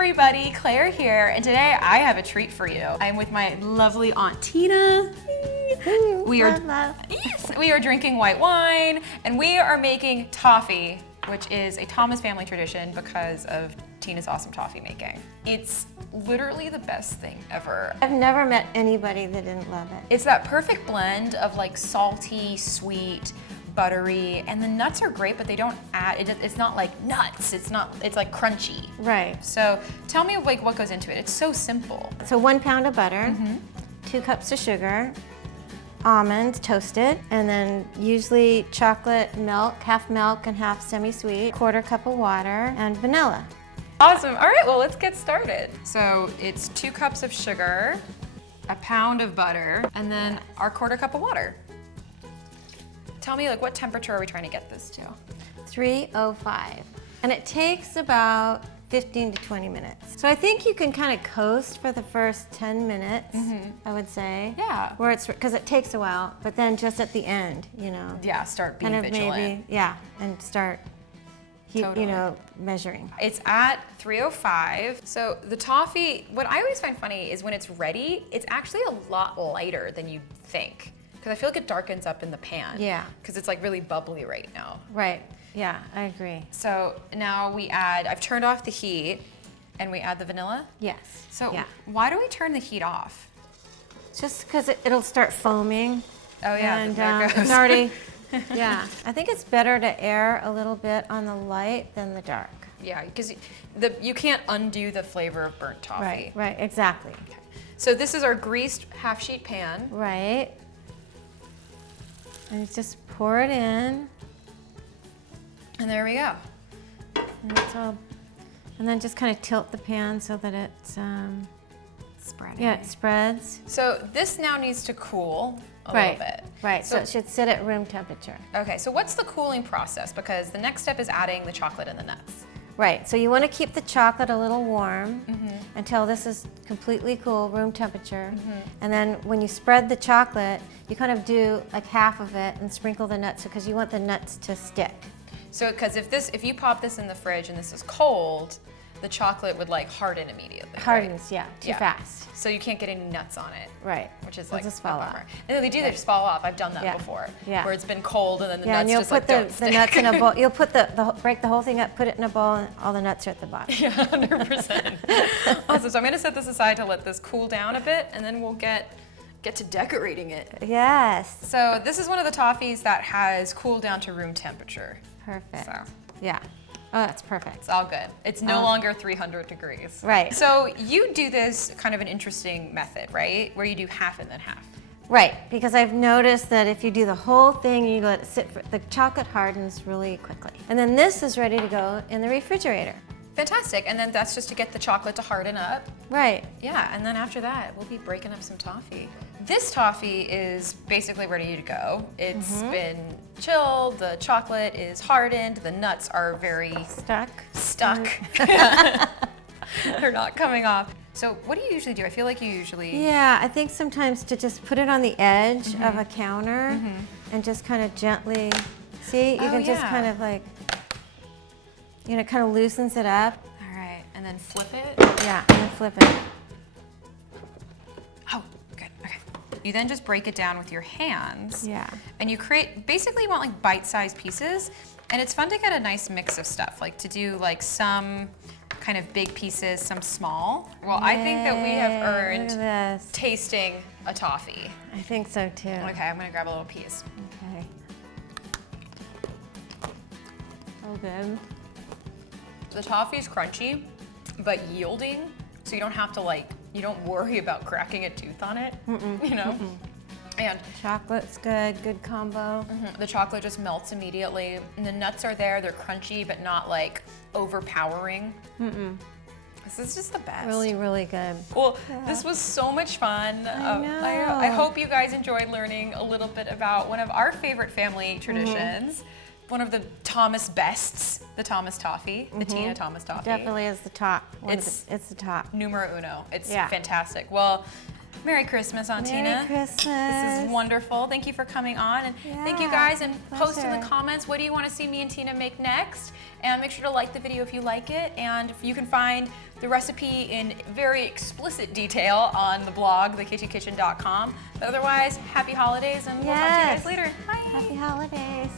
everybody, Claire here, and today I have a treat for you. I'm with my lovely Aunt Tina. We are drinking white wine, and we are making toffee, which is a Thomas family tradition because of Tina's awesome toffee making. It's literally the best thing ever. I've never met anybody that didn't love it. It's that perfect blend of like salty, sweet, buttery, and the nuts are great, but they don't add, it's not like nuts, it's like crunchy. Right. So tell me like what goes into it. It's so simple. So 1 pound of butter, 2 cups of sugar, almonds toasted, and then usually chocolate milk, half milk and half semi-sweet, 1/4 cup of water, and vanilla. Awesome. All right, well, let's get started. So it's 2 cups of sugar, a pound of butter, and then our 1/4 cup of water. Tell me, like, what temperature are we trying to get this to? 305. And it takes about 15 to 20 minutes. So I think you can kind of coast for the first 10 minutes, I would say. Yeah. Where it's, because it takes a while, but then just at the end, you know. Yeah, start being kind of vigilant. maybe, yeah, and start, Totally. you know, measuring. It's at 305. So the toffee, what I always find funny is when it's ready, it's actually a lot lighter than you'd think. Because I feel like it darkens up in the pan. Yeah. Because it's like really bubbly right now. Right, yeah, I agree. So now we add, I've turned off the heat, and we add the vanilla. Yes. So yeah. why do we turn the heat off? Just because it'll start foaming. Oh yeah, And there it goes. it's already, yeah. I think it's better to err a little bit on the light than the dark. Yeah, because you can't undo the flavor of burnt toffee. Right, right, exactly. Okay. So this is our greased half sheet pan. Right. And just pour it in. And there we go. And it's all, and then just kind of tilt the pan so that it's, Spreading. yeah, it spreads. So this now needs to cool a Right, little bit. right, so it should sit at room temperature. Okay, so what's the cooling process? Because the next step is adding the chocolate and the nuts. Right, so you want to keep the chocolate a little warm until this is completely cool, room temperature. And then when you spread the chocolate, you kind of do like half of it and sprinkle the nuts because you want the nuts to stick. So, because if you pop this in the fridge and this is cold, the chocolate would like harden immediately. Hardens, right? yeah, too fast. So you can't get any nuts on it. Right. Which is They'll like just fall a bummer. off. And then they do, they just fall off. I've done that Yeah. before. Yeah. Where it's been cold and then the Yeah, nuts and you'll just put like don't the stick. nuts in a bowl. You'll put break the whole thing up, put it in a bowl, and all the nuts are at the bottom. Yeah, 100%. Awesome. So I'm going to set this aside to let this cool down a bit, and then we'll get to decorating it. Yes. So this is one of the toffees that has cooled down to room temperature. Perfect. So Yeah. Oh, that's perfect. it's all good. It's no longer 300 degrees. Right. So you do this kind of an interesting method, right? Where you do half and then half. Right, because I've noticed that if you do the whole thing, you let it sit for, the chocolate hardens really quickly. And then this is ready to go in the refrigerator. Fantastic. And then that's just to get the chocolate to harden up. Right. Yeah, and then after that, we'll be breaking up some toffee. This toffee is basically ready to go. It's been chilled, the chocolate is hardened, the nuts are very stuck. They're not coming off. So what do you usually do? I feel like you usually... Yeah, I think sometimes to just put it on the edge of a counter and just kind of gently, see, you can just kind of like, you know, kind of loosens it up. All right, and then flip it. Yeah, and then flip it. Oh, good, okay. You then just break it down with your hands. Yeah. And you create, basically you want like bite-sized pieces, and it's fun to get a nice mix of stuff, like to do like some kind of big pieces, some small. Well, I think that we have Yay, look earned at this. tasting a toffee. I think so too. Okay, I'm gonna grab a little piece. Okay. Oh, good. The toffee is crunchy, but yielding, so you don't have to like, you don't worry about cracking a tooth on it, you know? And Chocolate's good, good combo. the chocolate just melts immediately, and the nuts are there, they're crunchy, but not like overpowering. This is just the best. Really, really good. Well, this was so much fun. I hope you guys enjoyed learning a little bit about one of our favorite family traditions. One of the Thomas bests, the Thomas toffee, the Tina Thomas toffee. Definitely is the top. It's the top. Numero uno. It's Yeah. fantastic. Well, Merry Christmas, Aunt Tina. Merry Christmas. This is wonderful. Thank you for coming on. And thank you guys. And post in the comments, what do you want to see me and Tina make next? And make sure to like the video if you like it. And you can find the recipe in very explicit detail on the blog, thekitchenkitchen.com. But otherwise, happy holidays, and we'll talk to you guys later. Bye. Happy holidays.